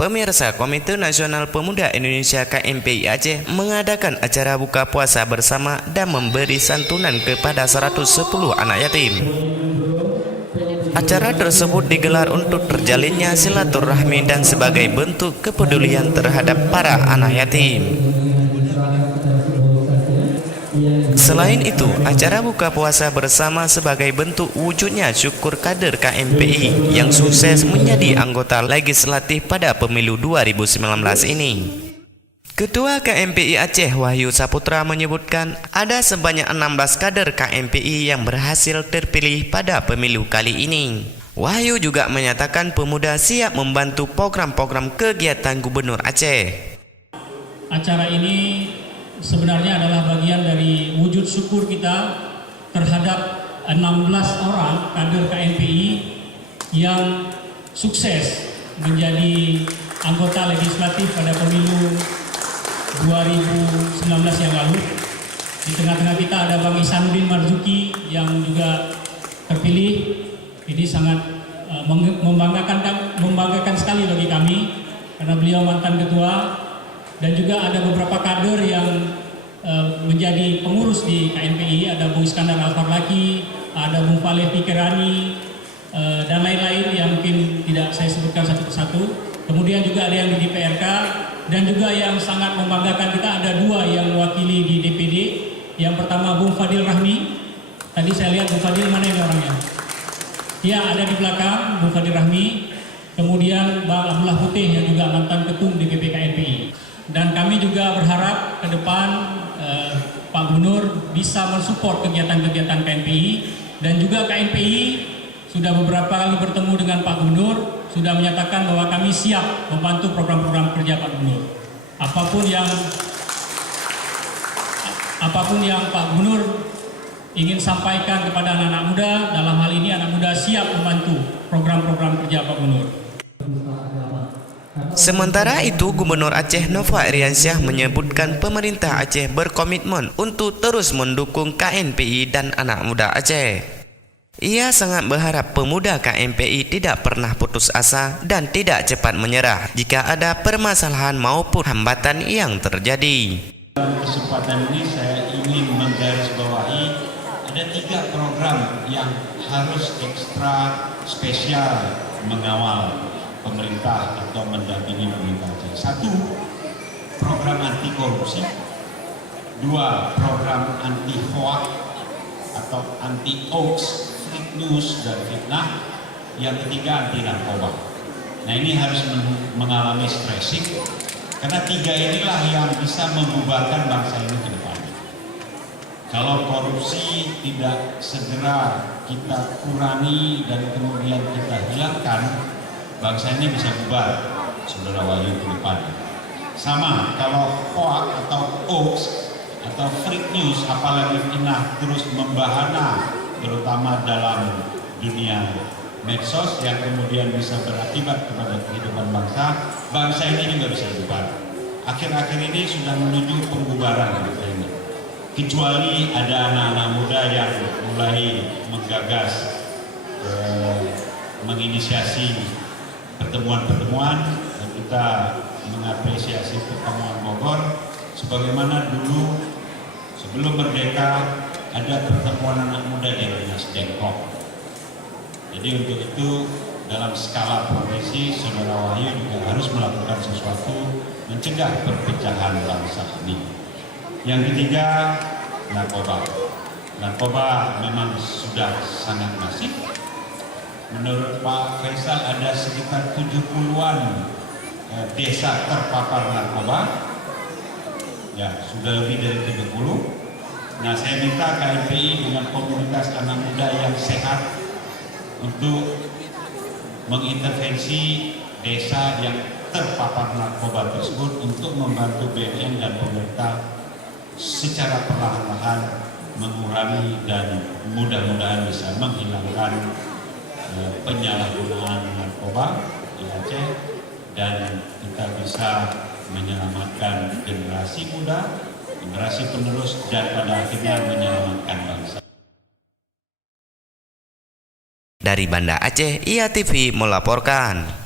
Pemirsa, Komite Nasional Pemuda Indonesia KMPI Aceh mengadakan acara buka puasa bersama dan memberi santunan kepada 110 anak yatim. Acara tersebut digelar untuk terjalinnya silaturahmi dan sebagai bentuk kepedulian terhadap para anak yatim. Selain itu, acara buka puasa bersama sebagai bentuk wujudnya syukur kader KMPI yang sukses menjadi anggota legislatif pada pemilu 2019 ini. Ketua KMPI Aceh Wahyu Saputra menyebutkan ada sebanyak 16 kader KMPI yang berhasil terpilih pada pemilu kali ini. Wahyu juga menyatakan pemuda siap membantu program-program kegiatan Gubernur Aceh. Acara ini sebenarnya adalah bagian dari wujud syukur kita terhadap 16 orang kader KMPI yang sukses menjadi anggota legislatif pada pemilu 2019 yang lalu. Di tengah-tengah kita ada Bang Ihsanuddin Marzuki yang juga terpilih. Ini sangat membanggakan sekali bagi kami karena beliau mantan ketua. Dan juga ada beberapa kader yang menjadi pengurus di KMPI, ada Bung Iskandar Al-Farlaki, ada Bung Faleh Pikirani, dan lain-lain yang mungkin tidak saya sebutkan satu persatu. Kemudian juga ada yang di DPRK, dan juga yang sangat membanggakan kita ada dua yang mewakili di DPD. Yang pertama Bung Fadil Rahmi, tadi saya lihat Bung Fadil, mana ini orangnya? Ya, ada di belakang Bung Fadil Rahmi. Kemudian Bang Abdullah Putih yang juga mantan ketum DPP KMPI. Dan kami juga berharap ke depan Pak Gubernur bisa mensupport kegiatan-kegiatan KMPI, dan juga KMPI sudah beberapa kali bertemu dengan Pak Gubernur, sudah menyatakan bahwa kami siap membantu program-program kerja Pak Gubernur. Apapun yang Pak Gubernur ingin sampaikan kepada anak-anak muda, dalam hal ini anak muda siap membantu program-program kerja Pak Gubernur. Sementara itu, Gubernur Aceh Nova Iriansyah menyebutkan pemerintah Aceh berkomitmen untuk terus mendukung KMPI dan anak muda Aceh. Ia sangat berharap pemuda KMPI tidak pernah putus asa dan tidak cepat menyerah jika ada permasalahan maupun hambatan yang terjadi. Dalam kesempatan ini saya ingin menggarisbawahi ada 3 program yang harus ekstra spesial mengawal pemerintah atau mendampingi pemerintah Aceh. 1, program anti korupsi. 2, program anti hoax atau anti hoax, fake news dan fitnah. Yang ketiga, anti narkoba. Nah, ini harus mengalami stressing karena 3 inilah yang bisa membubarkan bangsa ini ke depan. Kalau korupsi tidak segera kita kurangi dan kemudian kita hilangkan, bangsa ini bisa bubar, Saudara Wahyu, ke depan. Sama, kalau hoax atau hoax atau fake news, apalagi fitnah terus membahana, terutama dalam dunia medsos yang kemudian bisa berakibat kepada kehidupan bangsa ini juga bisa bubar. Akhir-akhir ini sudah menuju pembubaran bangsa ini. Kecuali ada anak-anak muda yang mulai menggagas, menginisiasi pertemuan-pertemuan, dan kita mengapresiasi pertemuan Bogor sebagaimana dulu sebelum merdeka ada pertemuan anak muda di Dinas Dengkok. Jadi untuk itu dalam skala profesi Saudara Wahyu juga harus melakukan sesuatu mencegah perpecahan bangsa ini. Yang ketiga, narkoba. Narkoba memang sudah sangat masif. Menurut Pak Faisal ada sekitar 70-an desa terpapar narkoba. Ya, sudah lebih dari 30. Nah, saya minta KMPI dengan komunitas anak muda yang sehat untuk mengintervensi desa yang terpapar narkoba tersebut untuk membantu BNN dan pemerintah secara perlahan-lahan mengurangi dan mudah-mudahan bisa menghilangkan penyalahgunaan narkoba di Aceh, dan kita bisa menyelamatkan generasi muda, generasi penerus, dan pada akhirnya menyelamatkan bangsa. Dari Banda Aceh, IA TV melaporkan.